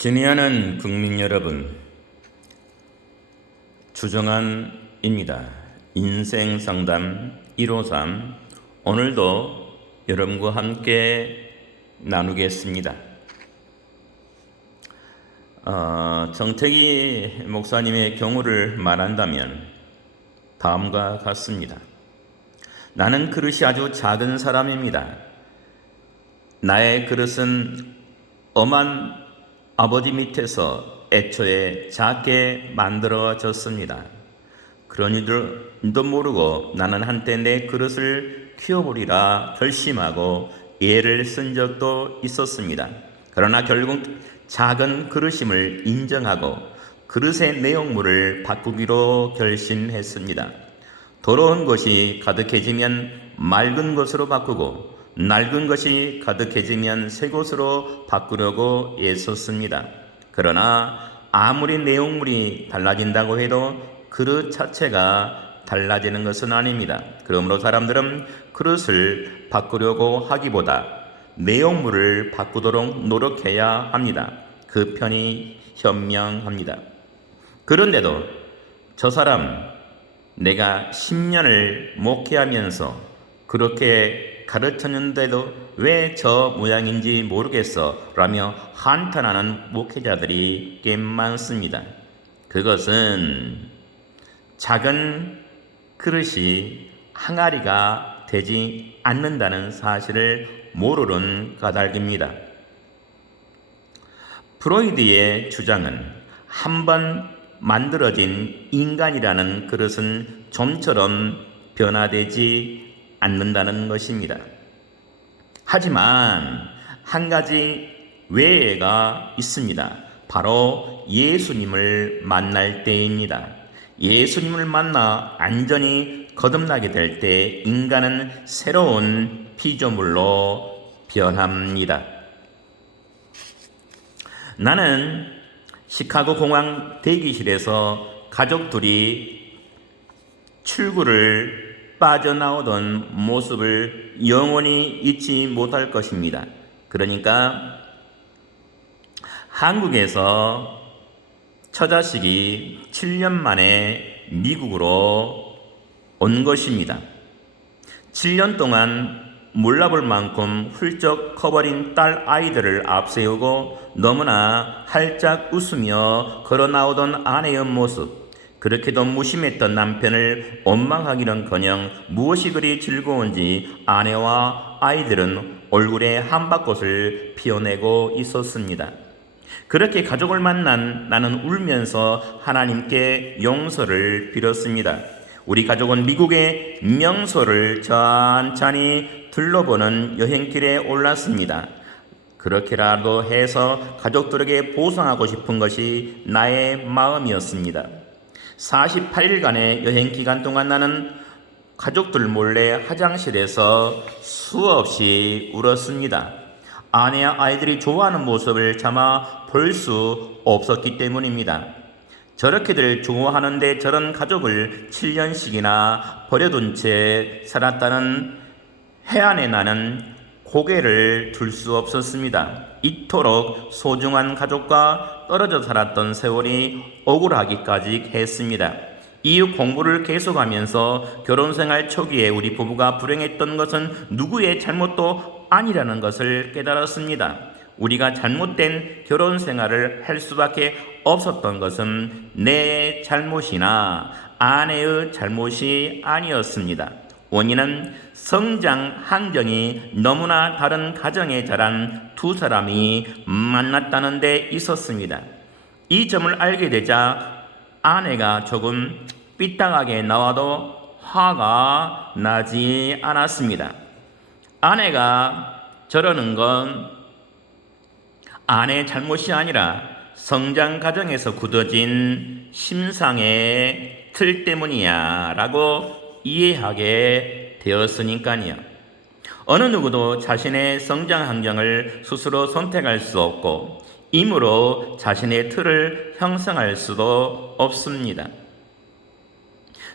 진의하는 국민 여러분, 주정환입니다. 인생상담 153, 오늘도 여러분과 함께 나누겠습니다. 정택이 목사님의 경우를 말한다면 다음과 같습니다. 나는 그릇이 아주 작은 사람입니다. 나의 그릇은 엄한 아버지 밑에서 애초에 작게 만들어졌습니다. 그러니도 모르고 나는 한때 내 그릇을 키워보리라 결심하고 애를 쓴 적도 있었습니다. 그러나 결국 작은 그릇임을 인정하고 그릇의 내용물을 바꾸기로 결심했습니다. 더러운 것이 가득해지면 맑은 것으로 바꾸고 낡은 것이 가득해지면 새 것으로 바꾸려고 애썼습니다. 그러나 아무리 내용물이 달라진다고 해도 그릇 자체가 달라지는 것은 아닙니다. 그러므로 사람들은 그릇을 바꾸려고 하기보다 내용물을 바꾸도록 노력해야 합니다. 그 편이 현명합니다. 그런데도 저 사람, 내가 10년을 목회하면서 그렇게 가르쳤는데도 왜 저 모양인지 모르겠어 라며 한탄하는 목회자들이 꽤 많습니다. 그것은 작은 그릇이 항아리가 되지 않는다는 사실을 모르는 까닭입니다. 프로이드의 주장은 한번 만들어진 인간이라는 그릇은 좀처럼 변화되지 않는다는 것입니다. 하지만 한 가지 외에가 있습니다. 바로 예수님을 만날 때입니다. 예수님을 만나 완전히 거듭나게 될 때 인간은 새로운 피조물로 변합니다. 나는 시카고 공항 대기실에서 가족들이 출구를 빠져나오던 모습을 영원히 잊지 못할 것입니다. 그러니까 한국에서 처자식이 7년 만에 미국으로 온 것입니다. 7년 동안 몰라볼 만큼 훌쩍 커버린 딸 아이들을 앞세우고 너무나 활짝 웃으며 걸어 나오던 아내의 모습, 그렇게도 무심했던 남편을 원망하기는커녕 무엇이 그리 즐거운지 아내와 아이들은 얼굴에 한밭꽃을 피워내고 있었습니다. 그렇게 가족을 만난 나는 울면서 하나님께 용서를 빌었습니다. 우리 가족은 미국의 명소를 천천히 둘러보는 여행길에 올랐습니다. 그렇게라도 해서 가족들에게 보상하고 싶은 것이 나의 마음이었습니다. 48일간의 여행 기간 동안 나는 가족들 몰래 화장실에서 수없이 울었습니다. 아내와 아이들이 좋아하는 모습을 차마 볼 수 없었기 때문입니다. 저렇게들 좋아하는데 저런 가족을 7년씩이나 버려둔 채 살았다는 해안에 나는 고개를 들 수 없었습니다. 이토록 소중한 가족과 떨어져 살았던 세월이 억울하기까지 했습니다. 이후 공부를 계속하면서 결혼생활 초기에 우리 부부가 불행했던 것은 누구의 잘못도 아니라는 것을 깨달았습니다. 우리가 잘못된 결혼생활을 할 수밖에 없었던 것은 내 잘못이나 아내의 잘못이 아니었습니다. 원인은 성장 환경이 너무나 다른 가정에 자란 두 사람이 만났다는 데 있었습니다. 이 점을 알게 되자 아내가 조금 삐딱하게 나와도 화가 나지 않았습니다. 아내가 저러는 건 아내의 잘못이 아니라 성장 과정에서 굳어진 심상의 틀 때문이야 라고 이해하게 되었으니까요. 어느 누구도 자신의 성장 환경을 스스로 선택할 수 없고 임으로 자신의 틀을 형성할 수도 없습니다.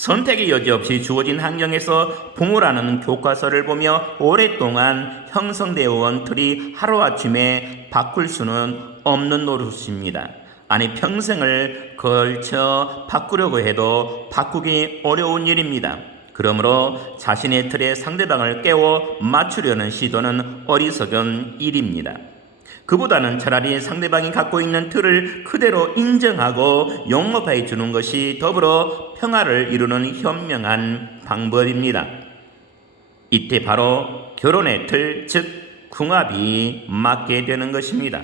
선택의 여지 없이 주어진 환경에서 부모라는 교과서를 보며 오랫동안 형성되어 온 틀이 하루아침에 바꿀 수는 없는 노릇입니다. 아니, 평생을 걸쳐 바꾸려고 해도 바꾸기 어려운 일입니다. 그러므로 자신의 틀에 상대방을 깨워 맞추려는 시도는 어리석은 일입니다. 그보다는 차라리 상대방이 갖고 있는 틀을 그대로 인정하고 용납해 주는 것이 더불어 평화를 이루는 현명한 방법입니다. 이때 바로 결혼의 틀, 즉 궁합이 맞게 되는 것입니다.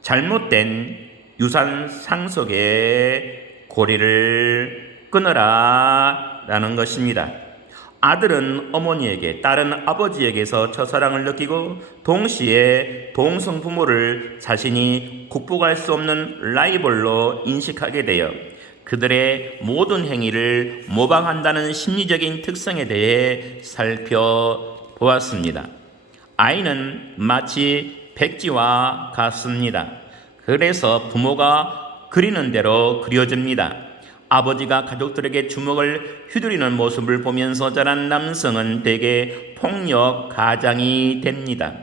잘못된 유산 상속의 고리를 끊어라 라는 것입니다. 아들은 어머니에게, 딸은 아버지에게서 첫사랑을 느끼고 동시에 동성 부모를 자신이 극복할 수 없는 라이벌로 인식하게 되어 그들의 모든 행위를 모방한다는 심리적인 특성에 대해 살펴보았습니다. 아이는 마치 백지와 같습니다. 그래서 부모가 그리는 대로 그려집니다. 아버지가 가족들에게 주먹을 휘두르는 모습을 보면서 자란 남성은 대개 폭력 가장이 됩니다.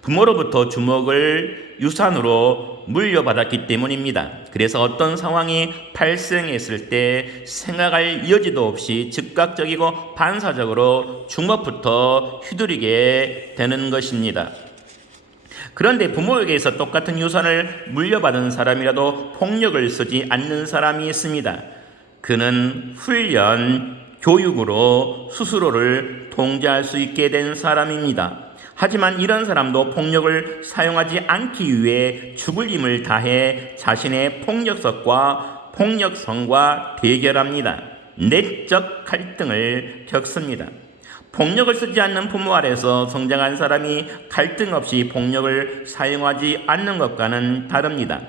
부모로부터 주먹을 유산으로 물려받았기 때문입니다. 그래서 어떤 상황이 발생했을 때 생각할 여지도 없이 즉각적이고 반사적으로 주먹부터 휘두르게 되는 것입니다. 그런데 부모에게서 똑같은 유산을 물려받은 사람이라도 폭력을 쓰지 않는 사람이 있습니다. 그는 훈련, 교육으로 스스로를 통제할 수 있게 된 사람입니다. 하지만 이런 사람도 폭력을 사용하지 않기 위해 죽을 힘을 다해 자신의 폭력성과 대결합니다. 내적 갈등을 겪습니다. 폭력을 쓰지 않는 부모 아래서 성장한 사람이 갈등 없이 폭력을 사용하지 않는 것과는 다릅니다.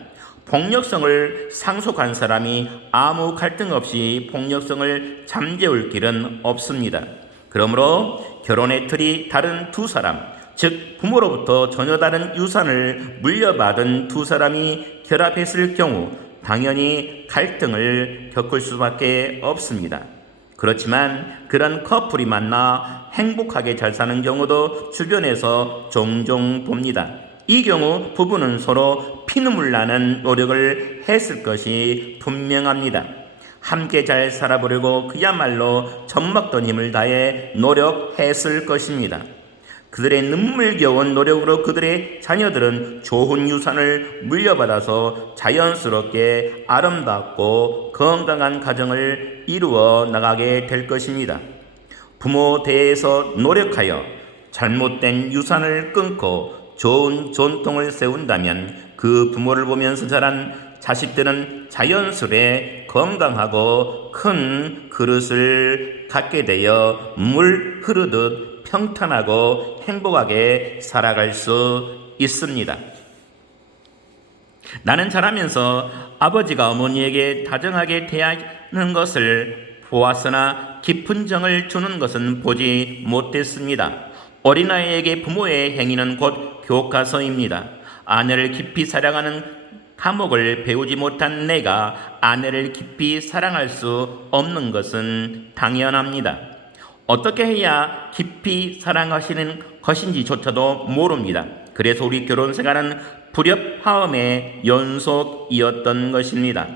폭력성을 상속한 사람이 아무 갈등 없이 폭력성을 잠재울 길은 없습니다. 그러므로 결혼의 틀이 다른 두 사람, 즉 부모로부터 전혀 다른 유산을 물려받은 두 사람이 결합했을 경우 당연히 갈등을 겪을 수밖에 없습니다. 그렇지만 그런 커플이 만나 행복하게 잘 사는 경우도 주변에서 종종 봅니다. 이 경우 부부는 서로 피눈물 나는 노력을 했을 것이 분명합니다. 함께 잘 살아보려고 그야말로 젖먹던 힘을 다해 노력했을 것입니다. 그들의 눈물겨운 노력으로 그들의 자녀들은 좋은 유산을 물려받아서 자연스럽게 아름답고 건강한 가정을 이루어 나가게 될 것입니다. 부모 대에서 노력하여 잘못된 유산을 끊고 좋은 전통을 세운다면 그 부모를 보면서 자란 자식들은 자연스레 건강하고 큰 그릇을 갖게 되어 물 흐르듯 평탄하고 행복하게 살아갈 수 있습니다. 나는 자라면서 아버지가 어머니에게 다정하게 대하는 것을 보았으나 깊은 정을 주는 것은 보지 못했습니다. 어린아이에게 부모의 행위는 곧 교과서입니다. 아내를 깊이 사랑하는 과목을 배우지 못한 내가 아내를 깊이 사랑할 수 없는 것은 당연합니다. 어떻게 해야 깊이 사랑하시는 것인지조차도 모릅니다. 그래서 우리 결혼 생활은 불협화음의 연속이었던 것입니다.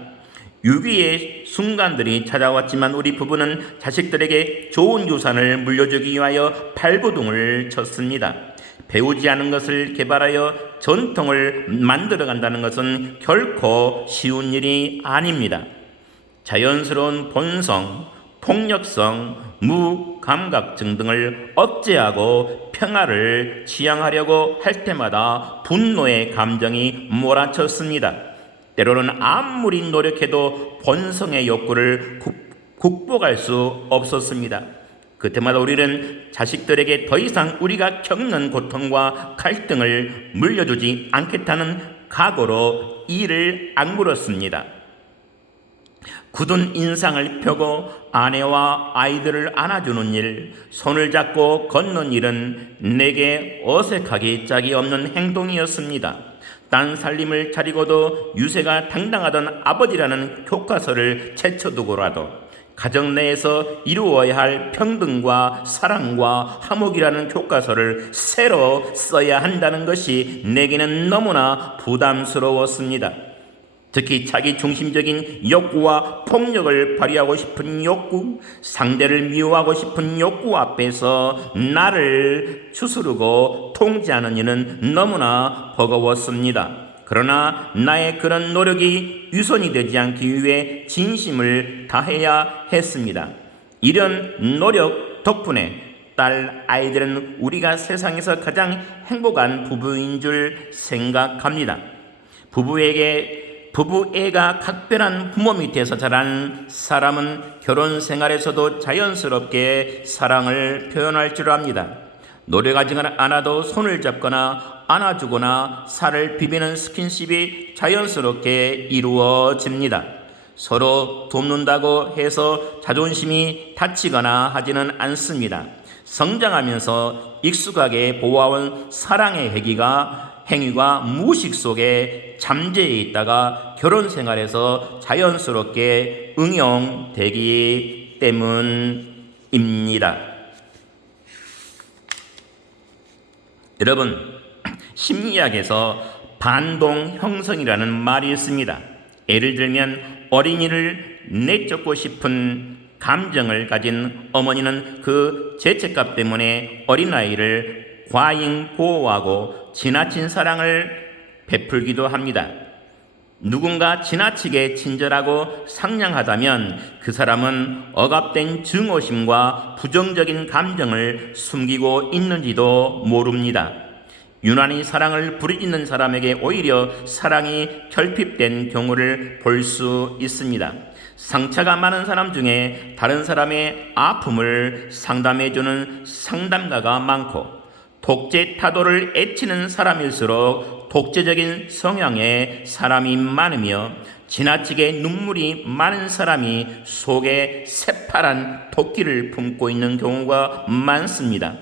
위기의 순간들이 찾아왔지만 우리 부부는 자식들에게 좋은 유산을 물려주기 위하여 발버둥을 쳤습니다. 배우지 않은 것을 개발하여 전통을 만들어간다는 것은 결코 쉬운 일이 아닙니다. 자연스러운 본성, 폭력성, 무감각증 등을 억제하고 평화를 지향하려고 할 때마다 분노의 감정이 몰아쳤습니다. 때로는 아무리 노력해도 본성의 욕구를 극복할 수 없었습니다. 그때마다 우리는 자식들에게 더 이상 우리가 겪는 고통과 갈등을 물려주지 않겠다는 각오로 이를 악물었습니다. 굳은 인상을 펴고 아내와 아이들을 안아주는 일, 손을 잡고 걷는 일은 내게 어색하기 짝이 없는 행동이었습니다. 딴 살림을 차리고도 유세가 당당하던 아버지라는 교과서를 제쳐두고라도 가정 내에서 이루어야 할 평등과 사랑과 화목이라는 교과서를 새로 써야 한다는 것이 내게는 너무나 부담스러웠습니다. 특히 자기 중심적인 욕구와 폭력을 발휘하고 싶은 욕구, 상대를 미워하고 싶은 욕구 앞에서 나를 추스르고 통제하는 일은 너무나 버거웠습니다. 그러나 나의 그런 노력이 유선이 되지 않기 위해 진심을 다해야 했습니다. 이런 노력 덕분에 딸 아이들은 우리가 세상에서 가장 행복한 부부인 줄 생각합니다. 부부애가 각별한 부모 밑에서 자란 사람은 결혼 생활에서도 자연스럽게 사랑을 표현할 줄 압니다. 노력하지 않아도 손을 잡거나 안아주거나 살을 비비는 스킨십이 자연스럽게 이루어집니다. 서로 돕는다고 해서 자존심이 다치거나 하지는 않습니다. 성장하면서 익숙하게 보아온 사랑의 행위가 무의식 속에 잠재해 있다가 결혼 생활에서 자연스럽게 응용되기 때문입니다. 여러분, 심리학에서 반동 형성이라는 말이 있습니다. 예를 들면 어린이를 내쫓고 싶은 감정을 가진 어머니는 그 죄책감 때문에 어린아이를 과잉 보호하고 지나친 사랑을 베풀기도 합니다. 누군가 지나치게 친절하고 상냥하다면 그 사람은 억압된 증오심과 부정적인 감정을 숨기고 있는지도 모릅니다. 유난히 사랑을 부르짖는 사람에게 오히려 사랑이 결핍된 경우를 볼 수 있습니다. 상처가 많은 사람 중에 다른 사람의 아픔을 상담해주는 상담가가 많고, 독재 타도를 애치는 사람일수록 독재적인 성향의 사람이 많으며, 지나치게 눈물이 많은 사람이 속에 새파란 토끼를 품고 있는 경우가 많습니다.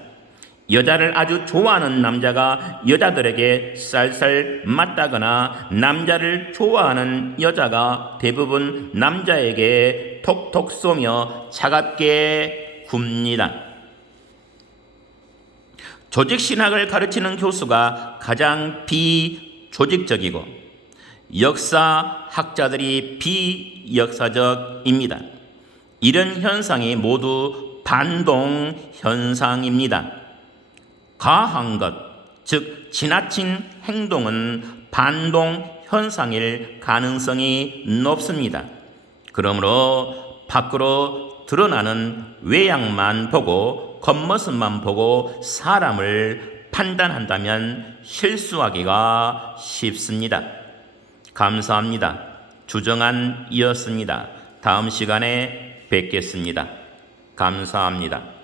여자를 아주 좋아하는 남자가 여자들에게 쌀쌀 맞다거나 남자를 좋아하는 여자가 대부분 남자에게 톡톡 쏘며 차갑게 굽니다. 조직신학을 가르치는 교수가 가장 비조직적이고 역사학자들이 비역사적입니다. 이런 현상이 모두 반동 현상입니다. 과한 것, 즉 지나친 행동은 반동 현상일 가능성이 높습니다. 그러므로 밖으로 드러나는 외양만 보고 겉모습만 보고 사람을 판단한다면 실수하기가 쉽습니다. 감사합니다. 주정한이었습니다. 다음 시간에 뵙겠습니다. 감사합니다.